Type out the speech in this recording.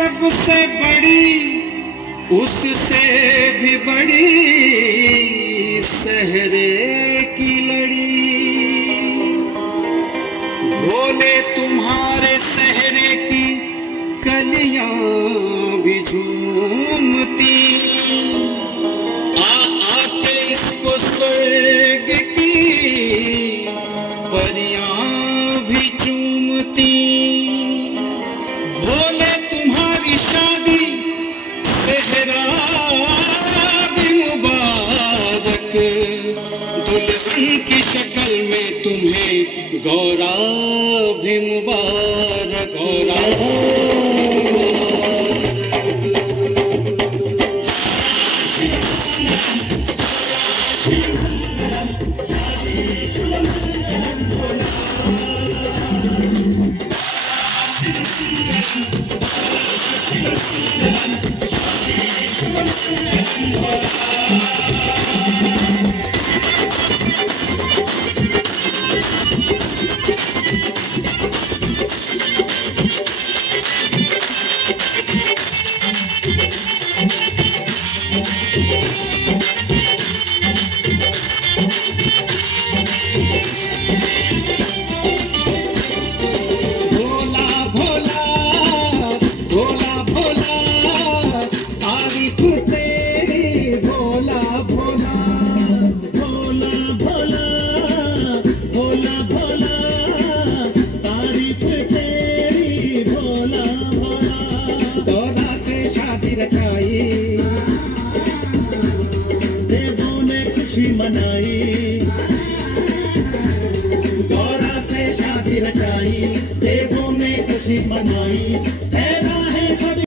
सबसे बड़ी उससे भी बड़ी सहरे की लड़ी। भोले तुम्हारे सहरे की कलियां भी झूमती, आके इसको स्वर्ग की परियां भी चूमती। भोले तुम्हारी शादी सेहरा भी मुबारक, दुल्हन की शक्ल में तुम्हें गौरा भी मुबारक, गौरा मुबारक।